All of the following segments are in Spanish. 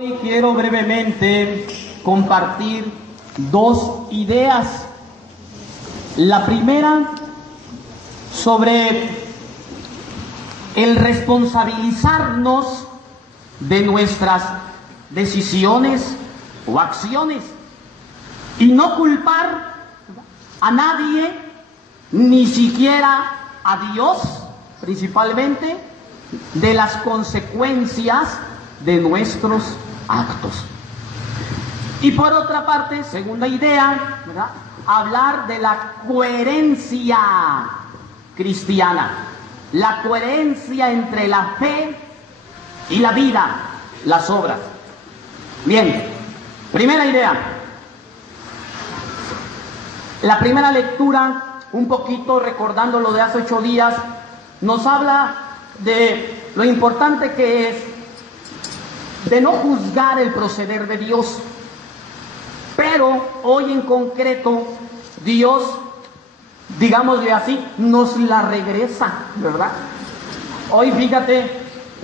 Hoy quiero brevemente compartir dos ideas. La primera sobre el responsabilizarnos de nuestras decisiones o acciones y no culpar a nadie, ni siquiera a Dios principalmente, de las consecuencias de nuestros actos. Y por otra parte, segunda idea, ¿verdad?, hablar de la coherencia cristiana, la coherencia entre la fe y la vida, las obras. Bien, primera idea. La primera lectura, un poquito recordando lo de hace 8 días, nos habla de lo importante que es de no juzgar el proceder de Dios. Pero hoy en concreto, Dios, digámosle así, nos la regresa, ¿verdad? Hoy fíjate,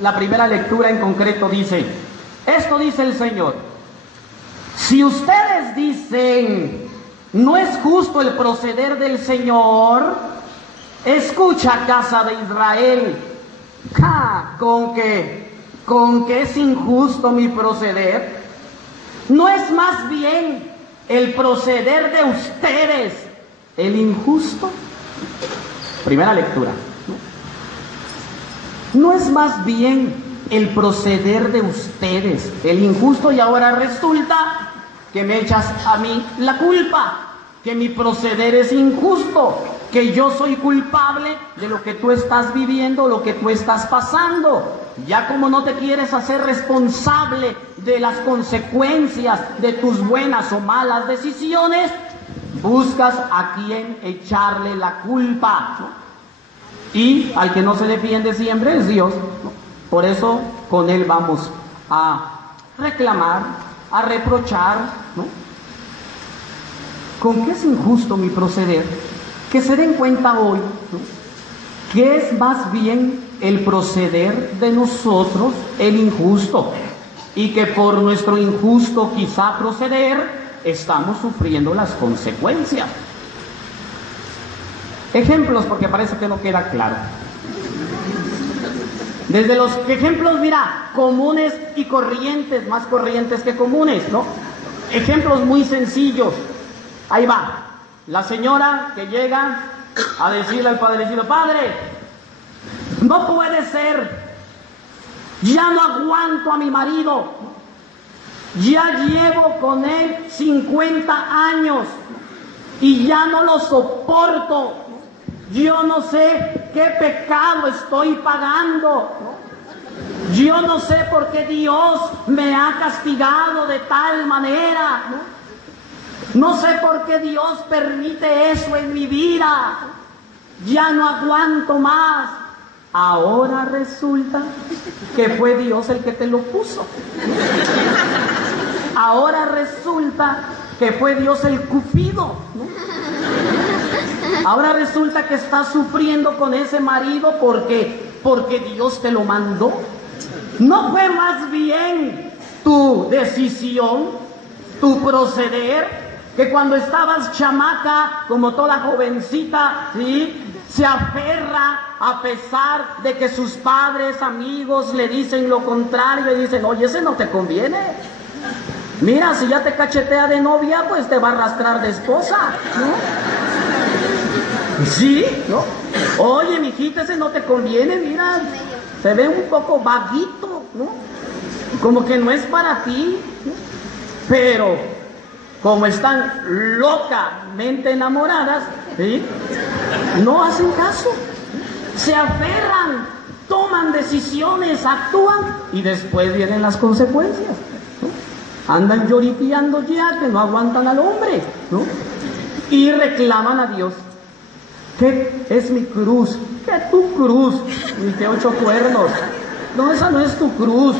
la primera lectura en concreto dice, esto dice el Señor: si ustedes dicen, no es justo el proceder del Señor, escucha, casa de Israel, con que es injusto mi proceder. ¿No es más bien el proceder de ustedes el injusto? Primera lectura. ¿No es más bien el proceder de ustedes el injusto? Y ahora resulta que me echas a mí la culpa, que mi proceder es injusto, que yo soy culpable de lo que tú estás viviendo, lo que tú estás pasando. Ya como no te quieres hacer responsable de las consecuencias de tus buenas o malas decisiones, buscas a quien echarle la culpa, ¿no? Y al que no se defiende siempre es Dios, ¿no? Por eso con Él vamos a reclamar, a reprochar, ¿no? ¿Con qué es injusto mi proceder? Que se den cuenta hoy, ¿no?, que es más bien el proceder de nosotros el injusto, y que por nuestro injusto quizá proceder estamos sufriendo las consecuencias. Ejemplos, porque parece que no queda claro. Desde los ejemplos, mira, comunes y corrientes, más corrientes que comunes, ¿no? Ejemplos muy sencillos. Ahí va. La señora que llega a decirle al padrecito: padre, no puede ser, ya no aguanto a mi marido, ya llevo con él 50 años y ya no lo soporto, yo no sé qué pecado estoy pagando, yo no sé por qué Dios me ha castigado de tal manera, no sé por qué Dios permite eso en mi vida, ya no aguanto más. Ahora resulta que fue Dios el que te lo puso. Ahora resulta que fue Dios el cupido, ¿no? Ahora resulta que estás sufriendo con ese marido porque Dios te lo mandó. ¿No fue más bien tu decisión, tu proceder, que cuando estabas chamaca, como toda jovencita, ¿sí?, se aferra a pesar de que sus padres, amigos le dicen lo contrario y dicen: oye, ese no te conviene, mira, si ya te cachetea de novia, pues te va a arrastrar de esposa, ¿no? ¿Sí? ¿No? Oye, mijita, ese no te conviene, mira, se ve un poco vaguito, ¿no? Como que no es para ti, ¿no? Pero como están locamente enamoradas, ¿sí?, no hacen caso, se aferran, toman decisiones, actúan y después vienen las consecuencias, ¿no? Andan lloriqueando ya que no aguantan al hombre, ¿no? Y reclaman a Dios. ¿Qué es mi cruz? ¿Qué es tu cruz? Ni que 8 cuernos. No, esa no es tu cruz.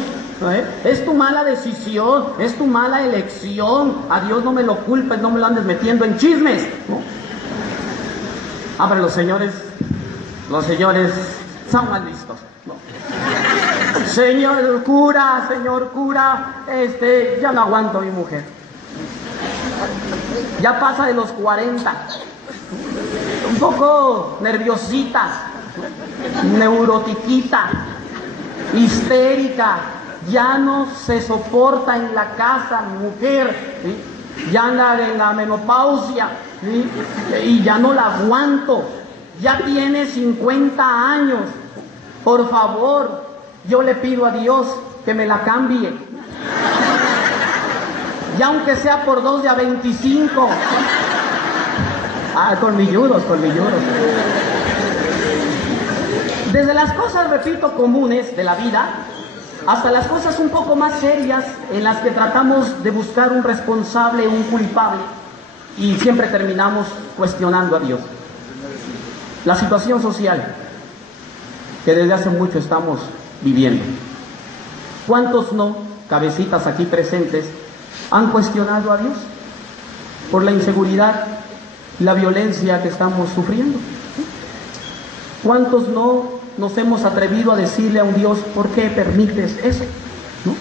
Es tu mala decisión, es tu mala elección. A Dios no me lo culpes, no me lo andes metiendo en chismes, ¿no? Ah, pero los señores son más listos, ¿no? Señor cura, ya no aguanto a mi mujer. Ya pasa de los 40, un poco nerviosita, neurotiquita, histérica, ya no se soporta en la casa, mi mujer, ¿sí? Ya anda en la menopausia, ¿sí? Y ya no la aguanto, ya tiene 50 años, por favor, yo le pido a Dios que me la cambie, ya aunque sea por 2 de a 25, colmilludos. Desde las cosas, repito, comunes de la vida, hasta las cosas un poco más serias en las que tratamos de buscar un responsable, un culpable, y siempre terminamos cuestionando a Dios. La situación social que desde hace mucho estamos viviendo. ¿Cuántos no, cabecitas aquí presentes, han cuestionado a Dios por la inseguridad, la violencia que estamos sufriendo? ¿Cuántos no nos hemos atrevido a decirle a un Dios, ¿por qué permites eso? ¿No?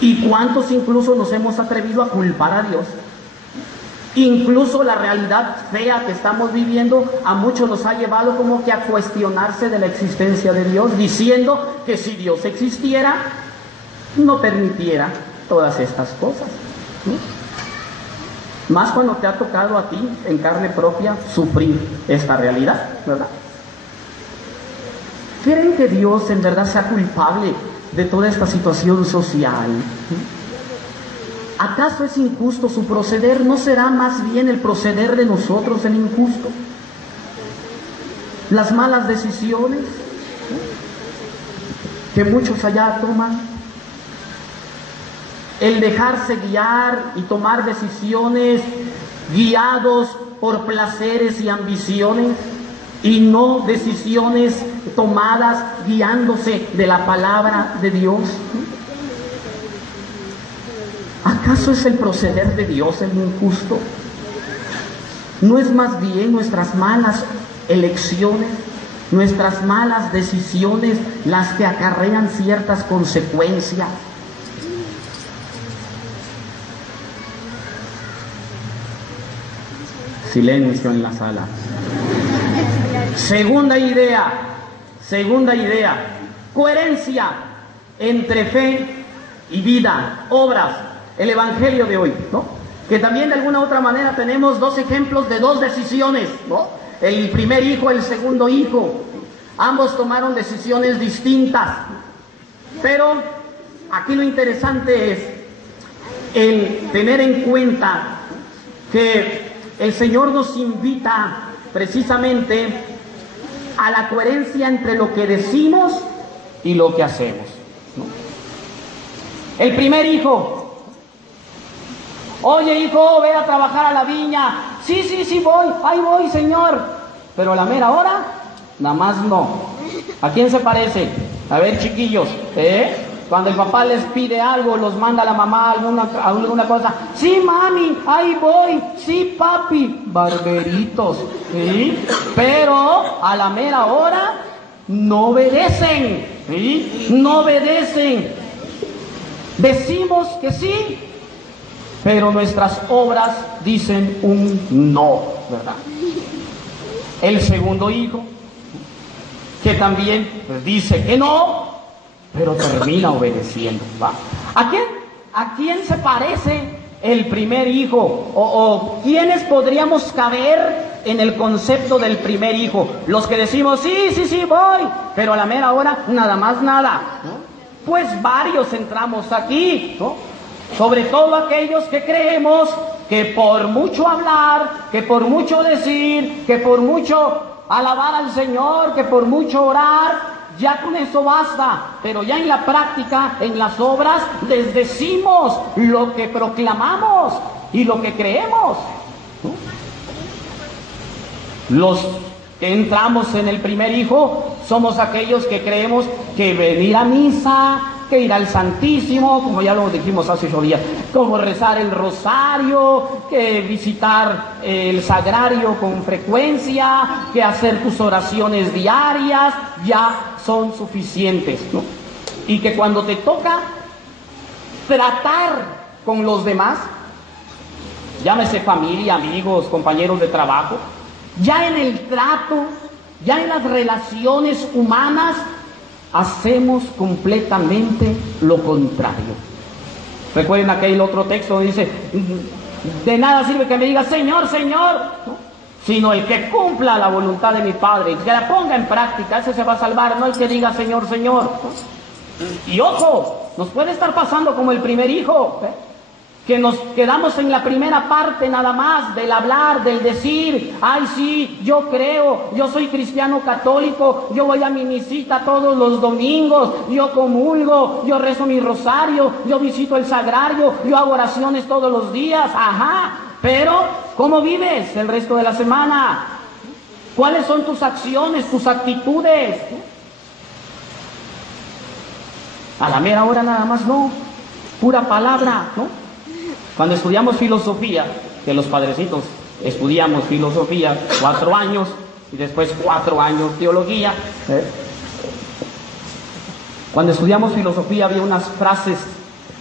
¿Y cuántos incluso nos hemos atrevido a culpar a Dios? Incluso la realidad fea que estamos viviendo a muchos nos ha llevado como que a cuestionarse de la existencia de Dios, diciendo que si Dios existiera, no permitiera todas estas cosas, ¿no? Más cuando te ha tocado a ti en carne propia sufrir esta realidad, ¿verdad? ¿Creen que Dios en verdad sea culpable de toda esta situación social? ¿Acaso es injusto su proceder? ¿No será más bien el proceder de nosotros el injusto? Las malas decisiones que muchos allá toman, el dejarse guiar y tomar decisiones guiados por placeres y ambiciones, y no decisiones tomadas guiándose de la palabra de Dios. ¿Acaso es el proceder de Dios el injusto? ¿No es más bien nuestras malas elecciones, nuestras malas decisiones las que acarrean ciertas consecuencias? Silencio en la sala. Segunda idea, coherencia entre fe y vida, obras, el evangelio de hoy, ¿no? Que también de alguna u otra manera tenemos dos ejemplos de dos decisiones, ¿no? El primer hijo, el segundo hijo, ambos tomaron decisiones distintas, pero aquí lo interesante es el tener en cuenta que el Señor nos invita precisamente a la coherencia entre lo que decimos y lo que hacemos, ¿no? El primer hijo: oye, hijo, ve a trabajar a la viña. Sí, voy, ahí voy, señor. Pero a la mera hora, nada más no. ¿A quién se parece? A ver, chiquillos, cuando el papá les pide algo, los manda a la mamá alguna cosa. Sí, mami, ahí voy. Sí, papi. Barberitos, ¿sí? Pero a la mera hora no obedecen, ¿sí? No obedecen. Decimos que sí, pero nuestras obras dicen un no, ¿verdad? El segundo hijo, que también dice que no, pero termina obedeciendo, ¿va? ¿A quién se parece el primer hijo? ¿O quiénes podríamos caber en el concepto del primer hijo? Los que decimos, sí, voy, pero a la mera hora, nada más nada, ¿no? Pues varios entramos aquí, ¿no? Sobre todo aquellos que creemos que por mucho hablar, que por mucho decir, que por mucho alabar al Señor, que por mucho orar, ya con eso basta. Pero ya en la práctica, en las obras, les decimos lo que proclamamos y lo que creemos, ¿no? Los que entramos en el primer hijo somos aquellos que creemos que venir a misa, que ir al Santísimo, como ya lo dijimos hace 8 días, como rezar el rosario, que visitar el sagrario con frecuencia, que hacer tus oraciones diarias, ya son suficientes, ¿no? y que cuando te toca tratar con los demás, llámese familia, amigos, compañeros de trabajo, ya en el trato, ya en las relaciones humanas, hacemos completamente lo contrario. Recuerden aquel otro texto donde dice, de nada sirve que me diga Señor, Señor, ¿no? Sino el que cumpla la voluntad de mi Padre, que la ponga en práctica, ese se va a salvar, no el que diga Señor, Señor, ¿no? Y ojo, nos puede estar pasando como el primer hijo, que nos quedamos en la primera parte nada más, del hablar, del decir, ay sí, yo creo, yo soy cristiano católico, yo voy a mi misita todos los domingos, yo comulgo, yo rezo mi rosario, yo visito el sagrario, yo hago oraciones todos los días, ajá, pero ¿cómo vives el resto de la semana? ¿Cuáles son tus acciones, tus actitudes? A la mera hora nada más no, pura palabra, ¿no? Cuando estudiamos filosofía, que los padrecitos estudiamos filosofía 4 años y después 4 años teología, cuando estudiamos filosofía había unas frases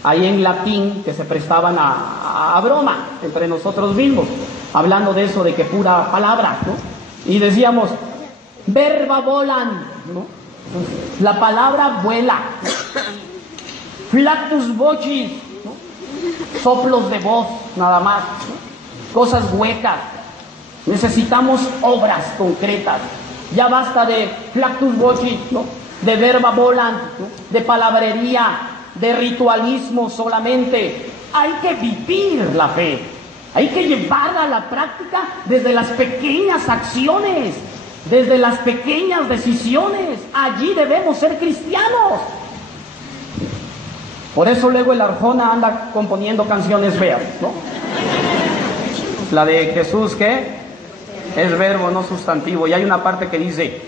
ahí en latín que se prestaban a broma entre nosotros mismos, hablando de eso, de que pura palabra, ¿no? Y decíamos, verba volan, ¿no? La palabra vuela, flatus vocis, ¿no? Soplos de voz, nada más, ¿no? Cosas huecas. Necesitamos obras concretas. Ya basta de flatus vocis, ¿no? De verba volant, ¿no? De palabrería, de ritualismo solamente. Hay que vivir la fe. Hay que llevarla a la práctica desde las pequeñas acciones, desde las pequeñas decisiones. Allí debemos ser cristianos. Por eso luego el Arjona anda componiendo canciones feas, ¿no? La de Jesús, ¿qué? Es verbo, no sustantivo. Y hay una parte que dice,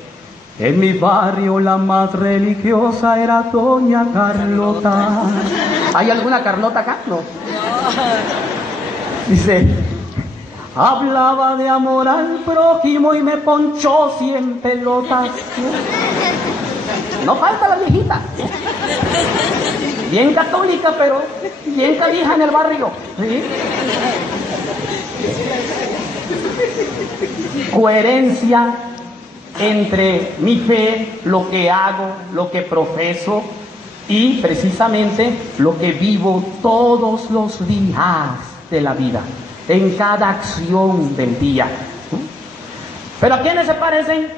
en mi barrio la más religiosa era doña Carlota. ¿Hay alguna Carlota acá? No. Dice, hablaba de amor al prójimo y me ponchó 100 pelotas. No falta la viejita. Bien católica, pero bien calija en el barrio. ¿Sí? Coherencia entre mi fe, lo que hago, lo que profeso y precisamente lo que vivo todos los días de la vida, en cada acción del día. Pero ¿a quiénes se parecen?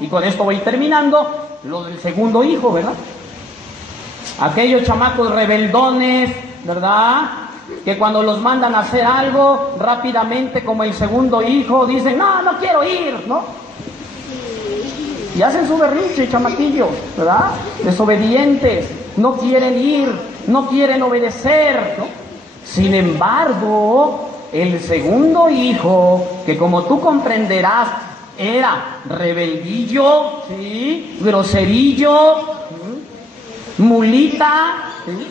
Y con esto voy terminando, los del segundo hijo, ¿verdad? Aquellos chamacos rebeldones, ¿verdad? Que cuando los mandan a hacer algo, rápidamente, como el segundo hijo, dicen, no, no quiero ir, ¿no? Y hacen su berrinche, chamaquillos, ¿verdad? Desobedientes, no quieren ir, no quieren obedecer, ¿no? Sin embargo, el segundo hijo, que como tú comprenderás, era rebeldillo, ¿sí? Groserillo, ¿sí? Mulita, ¿sí?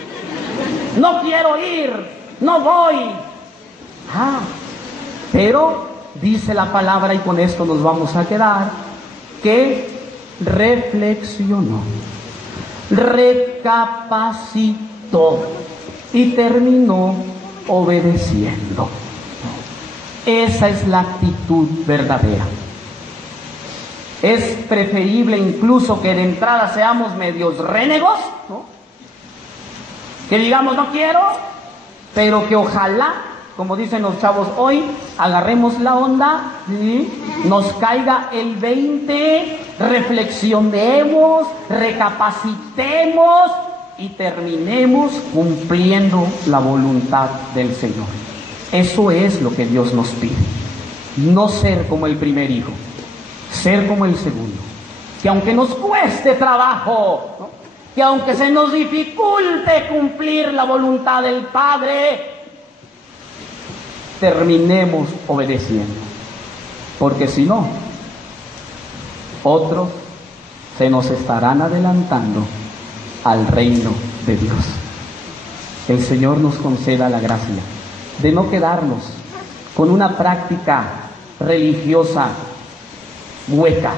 No quiero ir, no voy. Pero dice la palabra, y con esto nos vamos a quedar, que reflexionó, recapacitó y terminó obedeciendo. Esa es la actitud verdadera. Es preferible incluso que de entrada seamos medios renegos, ¿no? Que digamos no quiero, pero que ojalá, como dicen los chavos hoy, agarremos la onda, ¿sí? Nos caiga el 20, reflexionemos, recapacitemos y terminemos cumpliendo la voluntad del Señor. Eso es lo que Dios nos pide. No ser como el primer hijo, ser como el segundo. Que aunque nos cueste trabajo, ¿no? Que aunque se nos dificulte cumplir la voluntad del Padre, terminemos obedeciendo. Porque si no, otros se nos estarán adelantando al reino de Dios. El Señor nos conceda la gracia de no quedarnos con una práctica religiosa hueca,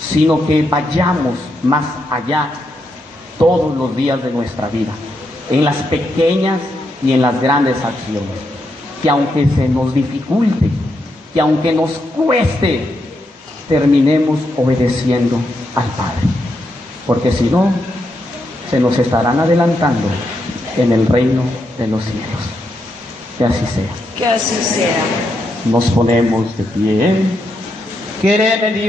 sino que vayamos más allá todos los días de nuestra vida, en las pequeñas y en las grandes acciones. Que aunque se nos dificulte, que aunque nos cueste, terminemos obedeciendo al Padre, porque si no, se nos estarán adelantando en el reino de los cielos. Que así sea. Que así sea. Nos ponemos de pie. Querer de Dios.